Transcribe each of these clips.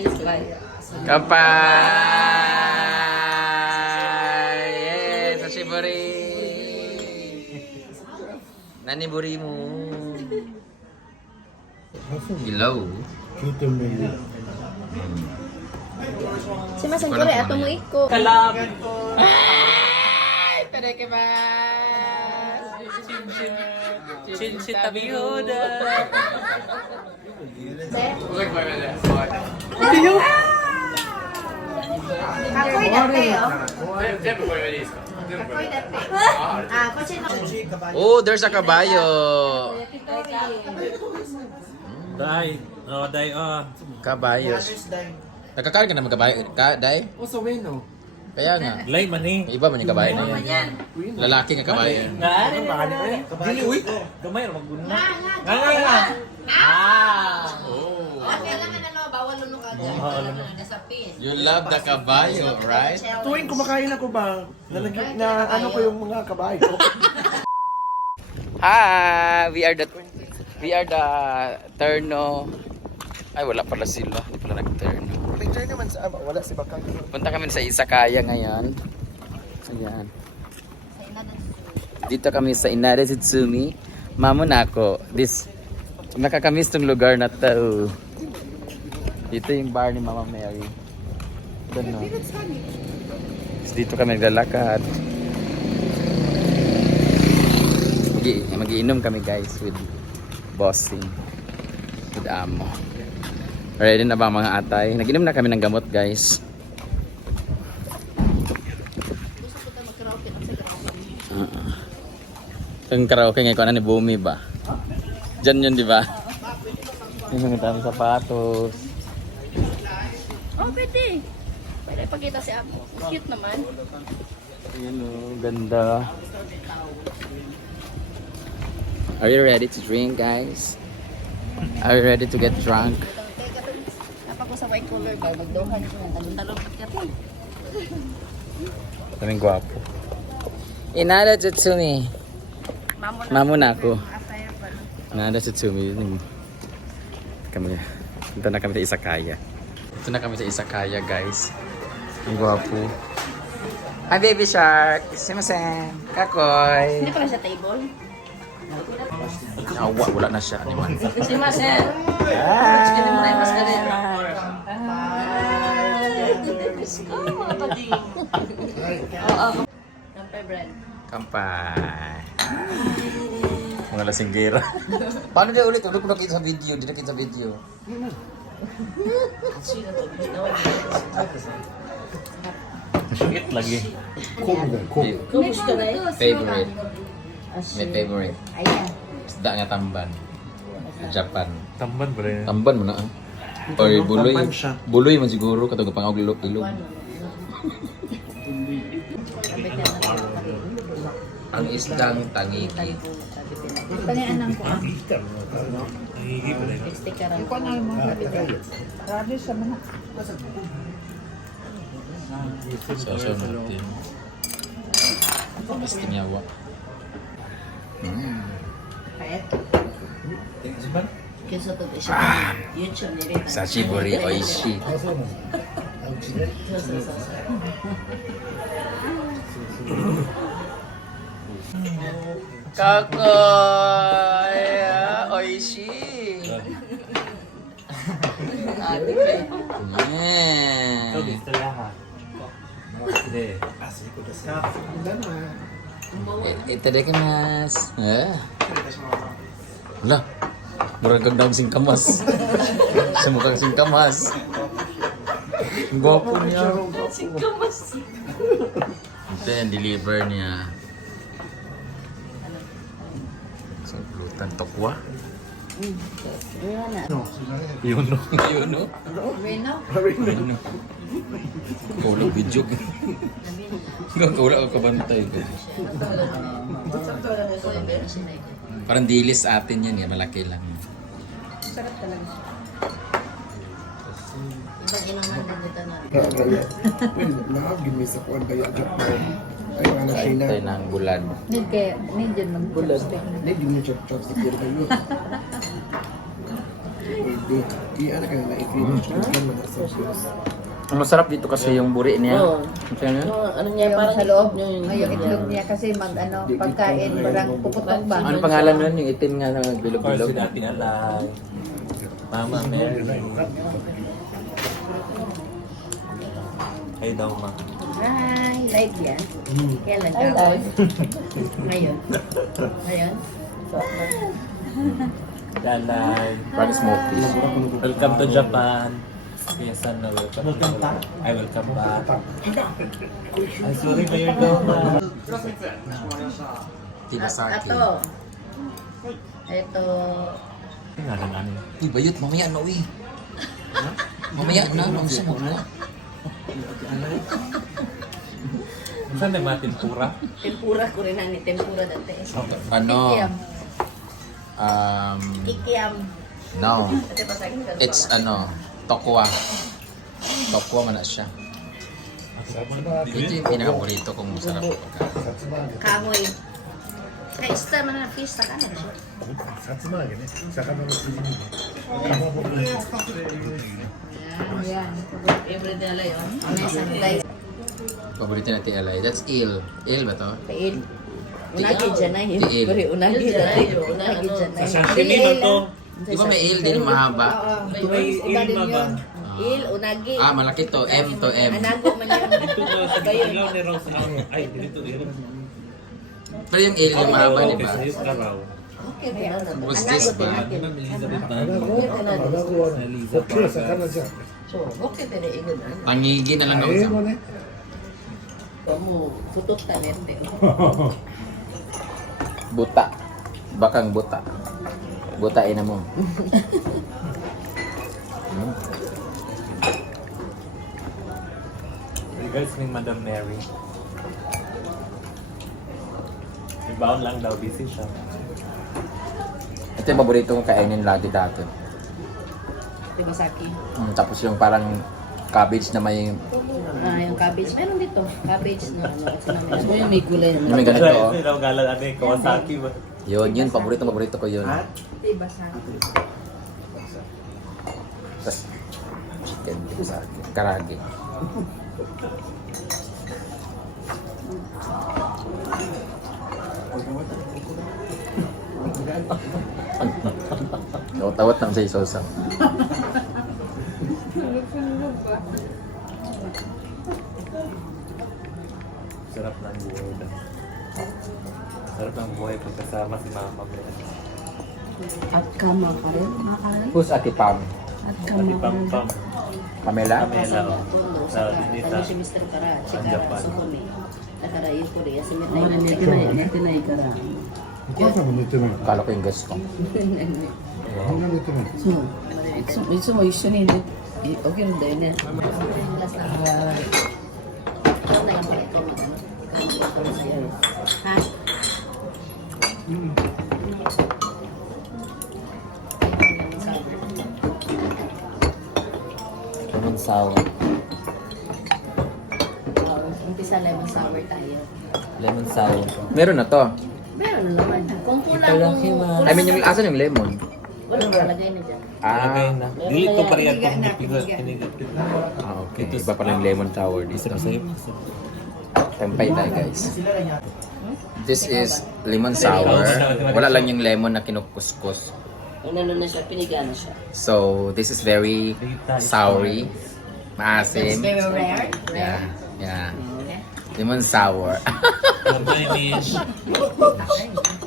Kapay! Yes! Sashibori! Naniburi mo. Ilaw. Si Masan Kore, ato mo iko. Kalap. Ay! Tadake ba? Chin-chin tabihoda. Kakoy dati, oh. Kakoy dati. Ah, kasi na. Oh, there's a kabayo. Day. Oh, day, oh. Kabayo. Nakakain ka na magkabayo ka, Day? O sa weno. Kaya nga. Lay man eh. Iba man yung kabayo na yan. Lalaki nga kabayo. Nga, ano ba eh? Dili, uy. Gamay, magbunan. Nga, nga, nga. Ah! Oh. Kailangan ano, bawal lunok agad. Oo, Kailangan lunok. ano, nasapin. You love the kabayo, right? Tuwing kumakain ako ba, nalagyan na ano ko yung mga kabayo. Ah, we are the we are the Terno. Ay, wala pala sila. Hindi pala nag-Terno. Picture naman sa wala si Bakang. Punta kami sa Isakaya ngayon. Ayan. Dito kami sa Inada Tsutsumi. Mamo na ako. This, nakakamiss tong lugar na to. Dito yung bar ni Mama Mary. Doon no. Tapos Dito kami naglalakad. Magi- Magiinom kami guys with bossing. With amo. Ready na ba mga atay? Nag-inom na kami ng gamot guys. Uh, yung karaoke ngayon ano ni Bumi ba? Diyan yun di ba? Yung mga dami sapatos. Oh, pwede. Pwede pakita si ako. Cute naman. Ayan o, ganda. Are you ready to drink guys? Are you ready to get drunk? Dapat ko sa white color ba? Magduhan ko. Anong talong ka Daming gwapo. Inada Tsutsumi. Mamo na. Mamo na ako. Pa. Inada Tsutsumi. Yun yung- Kami. Punta na kami sa Isakaya. Ito na kami sa Isakaya guys. Ang gwapo. Hi baby shark! Simasen! Kakoy! Hindi pala siya table. Awa, wala na siya. Man. Si Masen. Sige mo na yung maskarera. Oo. Kampay brand. Kampay. Mga lasinggera. Paano dia ulit? Ulit ko nakita sa video. Di nakita sa video. Sweet lagi. Na. Favorite. May favorite. Ayan. Isda nga tamban. Japan. Tamban ba rin? Tamban mo na ah. Buloy. Tamban siya. Buloy man siguro. Katong pangawag ilog. ilog. Ang isdang tangiki. Pangianan ko. Hihigi ba rin? Sticker ang Sasaw natin. Mas tinyawa. Mm. Kesa to siya. YouTube ni Rita. Sashibori oishi. Kakoy! Oishi! Ikaw, Yeah. dito lahat. Hindi. Itadakimasu. Ah. Wala. Murag kang daw singkamas. Sumukang singkamas. Ang gwapo niya. Singkamas. Ito yung deliver niya. Glutan tokwa. Wala na. Yun no. Ayun no? Reno? Ano? Kulo video. Gagawala ka kabantay. Parang dilis atin yan eh. Malaki lang. Sarap talaga siya. Ibang inuman din dito na. Nakagin mi sa kuan kaya Japan. Ay ano Kain China. tayo ng bulan. Need kaya, need dyan mag-bulas. Hindi yun yung chop chop sa kuan kayo. Di, di, ano ka na, i-finish. Na sauce. Ang masarap dito kasi yung buri niya. Oo. Yung ano niya, parang sa loob. yung, yung, Ay, yung itlog niya kasi mag ano, pagkain, parang puputok ba? Ano pangalan nun? Yung itim nga na bilog-bilog. si Dati Alay. Mama Mary. Ay daw ma. Ay, live yan. Kailan Ay, ka? live. Ngayon. Ngayon? Dalay. Parang smoky. Welcome to Japan. Kuya San na welcome. Ay, welcome back. Ay, sorry, Mayor daw na. Tibasaki. Ato. Ito. Nga lang ano. Uy, bayot, mamaya na uy. Mamaya na, nang mo na. Saan na ba? Tempura? Tempura ko rin ani tempura dati. Ano? Kikiam. Um, Kikiam. No. It's ano, tokwa. Tokwa man sih, siya. Ito yung pinakaborito kong masarap na pagkain. Kamoy. Kaya ista man na fiesta ka na siya. Satsumage ne. Ano yan? Favorite nila yun? May sanitize. Paborito na ti Alay. That's il. Il ba to? Tiil. Unagi dyan na yun. Tiil. Unagi dyan na yun. Unagi dyan na yun. Sa Santinino to. Di ba may il din mahaba? May il mabang. Ah. Il, unagi. Ah, malaki to. M to M. Anago man yan. Dito to sa ilaw ni Rose. Ay, dito yun. Pero yung il yung oh, mahaba, di ba? Okay, sa'yo, Was this bad? Pangigi na lang ako sa... Buta. Bakang buta. Butain na mo. Regards ni Madam Mary. Rebound lang daw, busy siya. Ito yung paborito kong kainin lagi dati. Diba Saki? Mm, tapos yung parang cabbage na may... Ah, yung cabbage. Meron dito. Cabbage na ano. Kasi namin. Yung may gulay Yung na. may ganito. oh. Hindi daw galan ano eh, Kawasaki ba? Yun, yun. Paborito, paborito ko yun. Diba Saki? Tapos, chicken dito sa akin. Karage. Tawat ng say sosa. Sarap ng buhay. Sarap ng buhay pagkasama si Mama Mel. At kama pa rin, makarin. Who's Ate Pam? Ati Pam Pam. Pamela? Pamela. Oh. Sa Dinita. si Mr. Kara, si Ang Kara, Japan. Sukumi. Nakara yun ko rin, si Mitay. Wala niya tinay, niya tinay ka ra. Kala ko yung guest ko. みんな寝てない。 So,いつもいつも一緒にね、起きるんだよね。 Glass lang. Ikaw na lang ba ito? Ha? Lemon sour. Umpisa lemon sour tayo. Lemon sour. Meron na to. Meron na naman. Kung kulang, kung kulang. I mean, yung asan yung lemon? Wala ba lagay na dyan? Ah, na. Dili ko pa rin Piniga kung na, napigat. piniga. Pinigat. ah okay. Iba pala yung lemon sour dito. Isa sa'yo. Tempay tayo guys. This is lemon sour. Wala lang yung lemon na kinukuskus. Ano na siya, pinigana siya. So, this is very soury. It's Maasim. very rare. Yeah. Yeah. Lemon sour. Chinese.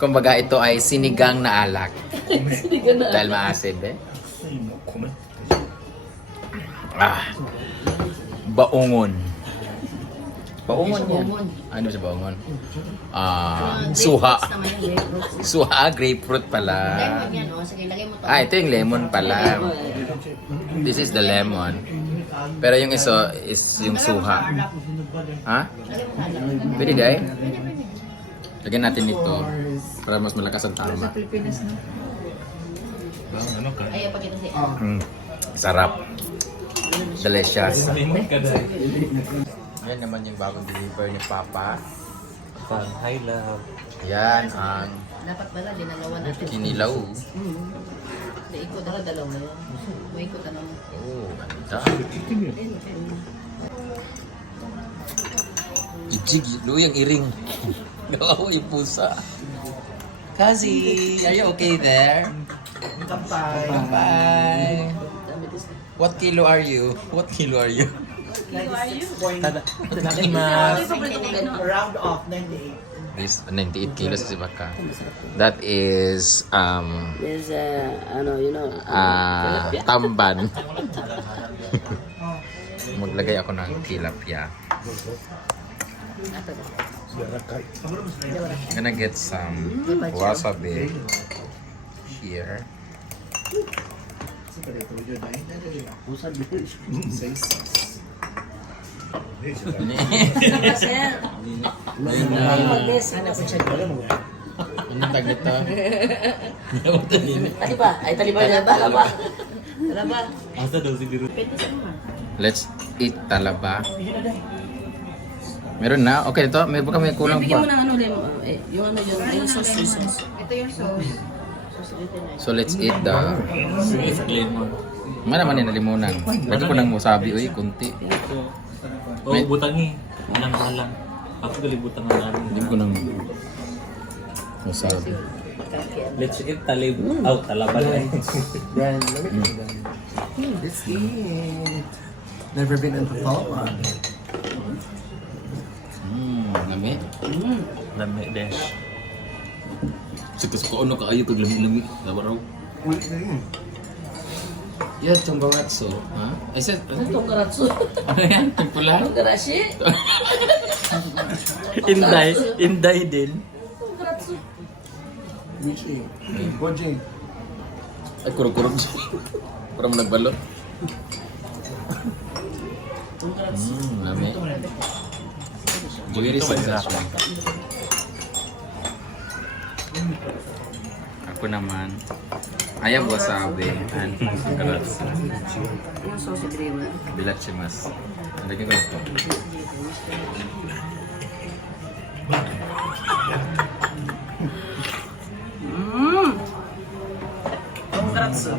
Kumbaga ito ay sinigang na alak. Dahil maasim eh. Ah. Baungon. Baungon yan. Ano sa baungon? Ah, suha. Suha, grapefruit pala. Oh. Ah, ito yung lemon pala. This is the lemon. Pero yung iso is yung suha. Ha? Pwede guy? Lagyan natin ito para mas malakas ang tama. Ano ka? Ayaw pa kita si Mm. Sarap. Delicious. Minit ka dahil. Yan naman yung bagong deliver ni Papa. Fan, hi love. Yan ang Dapat pala, dinalawan natin. kinilaw. Di ko dala dalaw na yan. May ko tanong. Oh, ganda. Ijig, luyang iring. Nawawa yung pusa. Kazi, are you okay there? Kampay. Kampay. What kilo are you? What kilo are you? Round off 98. This 98 kilos si Baka. That is um There's a, ano, you know, ah tamban. Maglagay ako ng tilapia. I'm gonna get some wasabi here. Ano tag nito? Tali ba? Ay, tali ba? Tala ba? Tala ba? Asa daw siguro? Let's eat talaba. Meron na? Okay, ito. May baka may kulang Bigyan mo pa. ng ano, lemon. Eh, yung ano yun, yung sauce, yung sauce. Ito yung sauce. So let's eat the... With lemon. Ano naman yung nalimunan? Lagi ko ng wasabi. Uy, kunti. Oh, butangi. Anang alang. Ako gali butang ang alang. Hindi ko ng wasabi. Let's eat talib. Oh, talaban let me that. Let's eat. Never been in Papua. Mmm, lami. Lami desh. Sikas ko ano kaayo kag lami-lami. Dawa raw. Wait, eh. Yeah, tumbaratso. Ha? I said, ano Itong karatso. yan? Pula? Itong. Inday. Inday din. Itong karatso. Richie. Wajing. Ay, kurog-kurog. Parang nagbalot. Itong karatso. Mmm, lami. Voglio risentar sumpah Aku naman Ayah buat sabe dan kalas. Bilat cemas. Ada kita apa? Hmm. Grazie.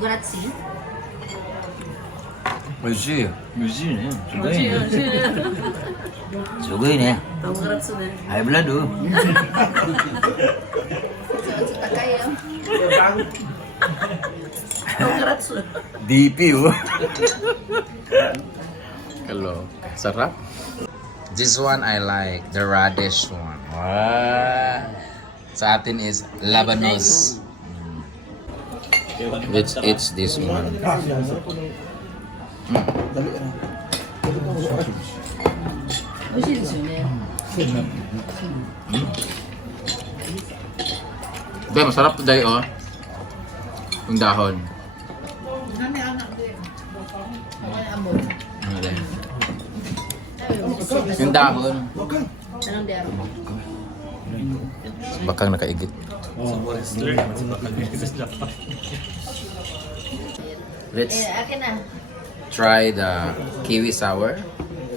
Grazie. Mas, mas, mas, mas, mas, Sugoi na yan. Pangarap sa na. High blood, oh. Takay, oh. Pangarap sa. DP, oh. Hello. Sarap. This one I like, the radish one. Wow. Sa atin is Lebanese. It's, it's this one. Mm. Be, masarap to day oh. Yung dahon. Din? Yung dahon. Bakang nakaigit. Let's try the kiwi sour.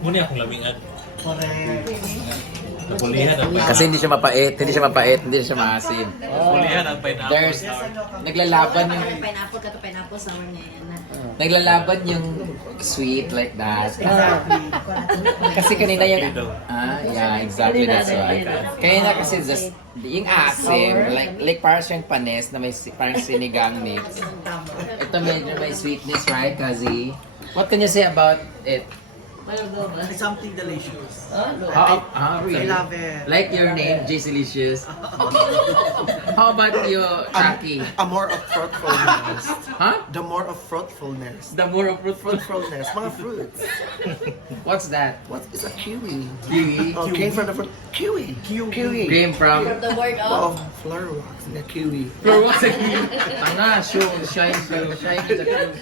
Muna akong lamingan. Correct. Napulihan ang Kasi hindi siya mapait, hindi siya mapait, hindi siya maasim. Napulihan ang pineapple. There's, naglalaban yung, Pineapple ka to pineapple sour niya yan na. naglalaban yung sweet like that. Kasi kanina yung, ah, yeah, exactly, that's why. Kanina kasi just, yung asim, like, like parang siyang panes na may si- parang sinigang mix. Ito medyo may sweetness, right, Kazi? What can you say about it? It's something delicious. Ah, how, how I really? love it. Like your name, J. Delicious. How about you, Chucky? A more of fruitfulness. Huh? The more of fruitfulness. The more fruitful. Fruitfulness. Mga fruits. What's that? What is a kiwi? Kiwi. Oh, came from the fruit. Kiwi. Kiwi. Kiwi. Came from. From The word Oh, of flower wax. The kiwi. From what's a kiwi? Anga, show, shine, show, shine the kiwi.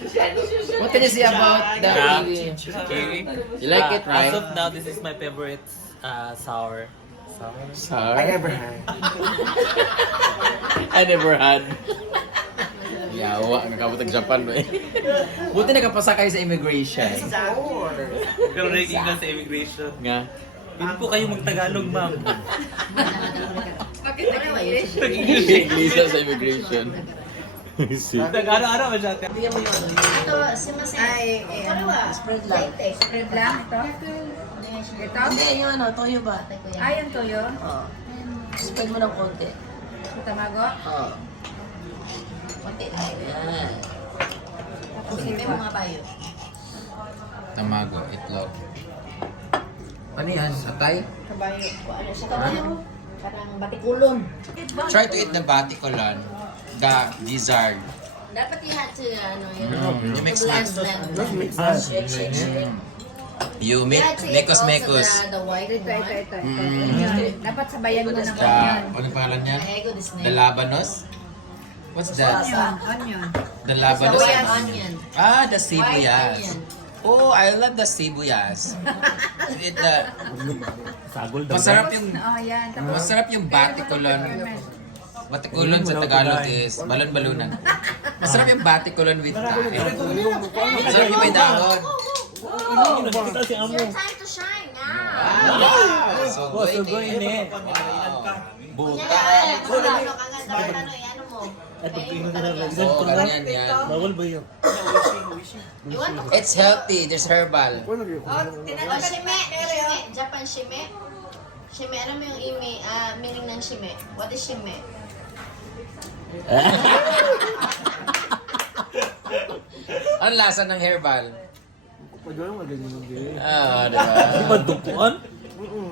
What can you say about the kiwi? Kiwi. You like it, Uh, As right? of now, this is my favorite uh, sour. Sar? I never had. I never had. Yawa, nakabutag Japan mo eh. Buti nakapasa kayo sa immigration. Pero naging ka sa immigration. Nga. Hindi po kayo magtagalog, ma'am. English sa immigration. Nag-ano-ano ba siya? Ito, si Masay. Ay, ano ba? Spread lang. Spread lang ito? Ito? Hindi, yung ano, toyo ba? Ay, ang toyo. Oo. Spread mo ng konti. Sa tamago. Oo. Konti lang. Yan. Tapos may mga bayo. Tamago, itlog. Ano yan? Atay? Kabayo. Ano siya kabayo? Parang batikulon. Try to eat the baticolan. The gizzard. Dapat you had to, ano, you Mm, know, you mix blend mix. them. Shake, shake, shake. You make had to eat mekos also mekos. the, the white Ito, ito, ito. ito. Mm. Yan. Dapat sabayan mo ng The, onion. anong pangalan niyan? The ego is The labanos? What's that? Onion, onion. The labanos? White onion. Ah, the White sibuyas. Oh, I love the sibuyas. It, the, Sagol daw. masarap yung Oh, yan. Tapos, masarap yung batikulon. Batikulon sa Tagalog is balon-balunan. Masarap yung batikulon with tae. Masarap yung may dahon. Nakikita si Amo. Your time to shine now. Ah, so Oh, so good. good ini. Buta. Ano ka nga, dapat ano, ano mo. Ito pinag na lang. Oo, ganyan yan. Bawal ba yun? It's healthy. There's herbal. Oh, tinatawag shime, shime, Japan shime. Shime, ano mo yung imi, ah, meaning ng shime? What is shime? Ano lasa ng herbal? Pwede mo ganyan mo ganyan. Ah, di ba? Madukuan?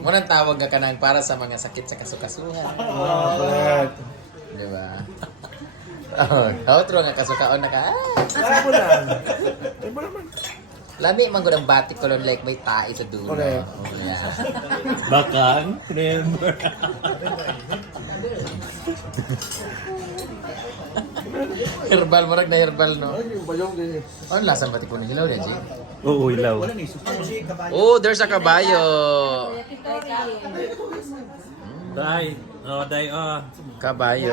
Munang tawag ka kanang para sa mga sakit sa kasukasuhan. Di ba? Oh, outro nga kasukaon na ka. Ah, Sabo lang. Sabo naman. lami man gud ang batikulon like may tae sa dulo. Correct. Oh, yeah. Bakang? Remember? herbal, marag na herbal, no? Ay, yung bayong ganyan. Ano lasang batikon ni Hilaw, Reggie? Oo, ilaw. Oh, there's a kabayo. Day. Oh, day, oh. Kabayo.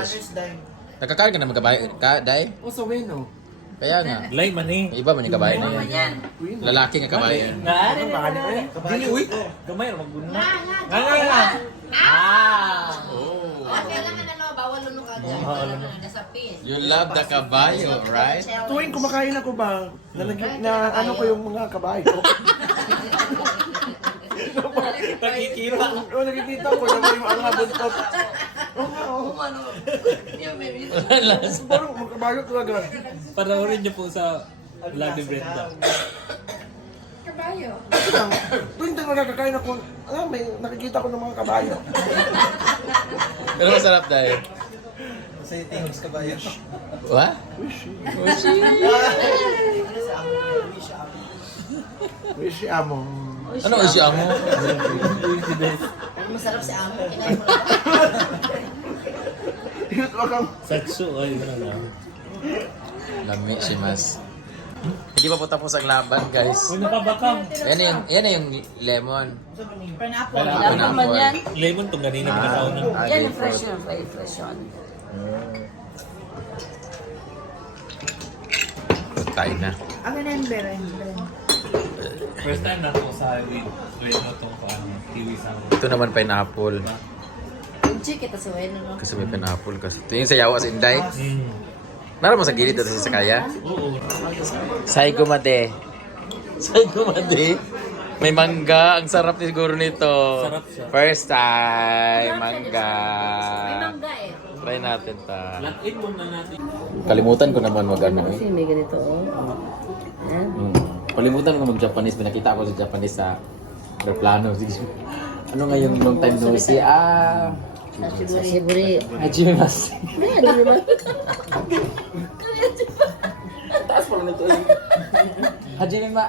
Nakakain ka na ng kabayo, ka, day? Oh, sa wino. Kaya nga. Lay man eh. May iba man yung kabayo na yan. Lalaki nga kabayo. Nga, ano Dili, uy. Gamay, magbuna. Nga, nga, nga. Ah! Oh. Ah, kailangan ano, bawal lunok agad. Kailangan ano, nasa pin. You love the kabayo, right? Tuwing kumakain ako ba, nalagyan na ano ko yung mga kabayo. Pagkikita. O, nakikita ko na yung mga buntot. Oo nga, oo. Parang mga kabayo talaga. Panoorin niyo po sa vlog ni Brenda. kabayo. Tuwing tayo nakakain ako, alam, may nakikita ko ng mga kabayo. Pero masarap dahil. Sa things kabayo. What? Wish amo. Ano usi mo? Masarap si Amo, kinain mo lang. Satsu, ay, na. Lami si Mas. Hindi pa po tapos ang laban, guys. Uy, napabakang. Yan na yung, yan na yung lemon. Pineapple. Wala naman yan. Lemon to ganina. Ah, Yan, grapefruit. fresh yun. Fresh, fresh yun. Tayo na. Ang remember, First time na ako sa with Brenda tong ano, kiwi sa Ito naman pineapple. Uchi kita sa weno, no? Kasi may pineapple. Kasi ito yung sayawa sa Inday. Mm. Nara mo sa gilid ito sa kaya? Oo. Say gumade. Say gumade. May mangga. Ang sarap siguro nito. Sarap siya. First time. Mangga. May mangga eh. Try natin ta. Natin. Kalimutan ko naman mag ano eh. Kasi may ganito, oh. Yan. Hmm. Kalimutan ko mag-Japanese. Pinakita ko sa Japanese sa aeroplano. Ano nga yung long time no see? Ah, Sashiburi. Hajimasu. Yan, di ba? Taas pala nito. Hajimima.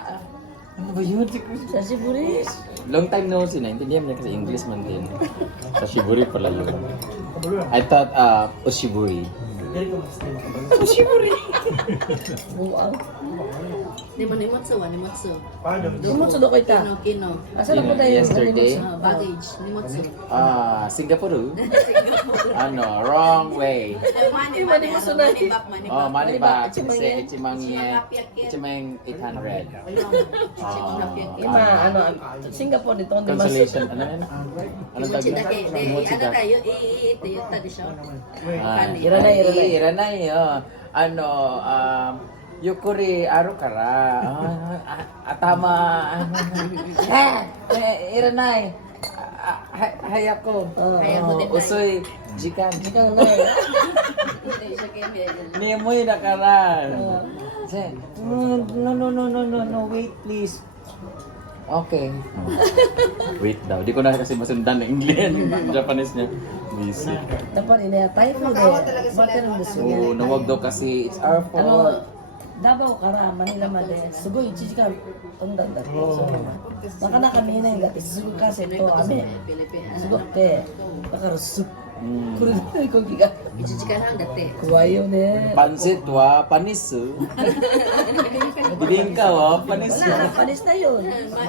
Ano ba yun? Sashiburi. Long time no see. Naintindihan na kasi English man din. Sa Shiburi pala yun. I thought, uh, Oshiburi. Buwang. Di ba nimotsu wa nimotsu? Paano? Lumot sa dokoy ta. Kino kino. Asa na po tayo? Yesterday? Ah, baggage nimotsu. Ah, Singapore. ano, wrong way. Money money money money back money Oh, back. mali ba? Ichimangye. Ichimang 800. Chichimang lapyak. Ima, ano, Singapore dito. di mas- Consolation. Ano dake. Eh, Kimochi ano tayo? Eh, eh, ito yun ta di siya. Ah, Iranay, iranay. Iranay, oh. Ano, um, Yukuri Aru Kara. Ah, ah, atama. Ah, eh, Iranay. Ah, hay- Hayako. Hayako din, Oh, Usoy. Jikan. Ikaw na eh. Nemoy na karan. Say, no, no, no, no, no, no, no, wait please. Okay. wait daw. Di ko na kasi masundan ng English. Japanese niya. Busy. Dapat ini typhoon eh. Butter ng gusto niya. Oo, nawag daw kasi it's our fault. Ano, Davao kara, Manila made. Sugoy, chichika, tundang dati. So, baka na kami na yung dati. Sugoy kasi ito, kami. Pilipinas. Sugoy te. Baka rusuk. Mm. Kuro na yung giga. Ichichikahan dati. Kuwayo ne. Pansit wa, panisu. Bidin ka wa, panisu. Wala, panis na yun.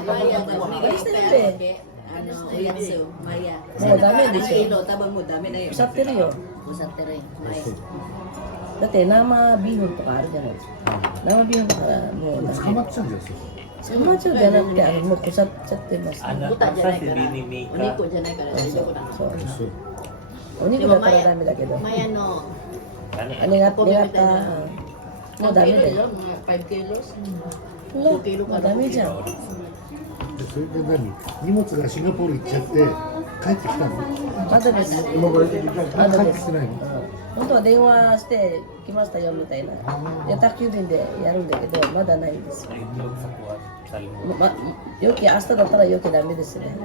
Maya ba? Panis na yun eh. Ano, uyatsu, maya. Oo, dami, di siya. Ilo, tabang mo, dami na yun. Sa teriyo. Usap tere, maya. だって生ビーフンとかあるじゃないですか。生ビーフンかもう捕まっちゃうんですよ。捕まっちゃうじゃなくてあのもうこさっちゃってます、ね、あの豚じゃないからお肉じゃないから大丈夫なのそう。お肉だからダメだけど。マヤの姉が手形もうダメだよ。もうダメじゃん。それで何？荷物がシンガポール行っちゃって帰ってきたの？まだです。まだです帰ってきてないの？本当は電話して来ましたよみたいな。で、宅急便でやるんだけど、まだないんですよ。ま、よき、明日だったらよきダメですね。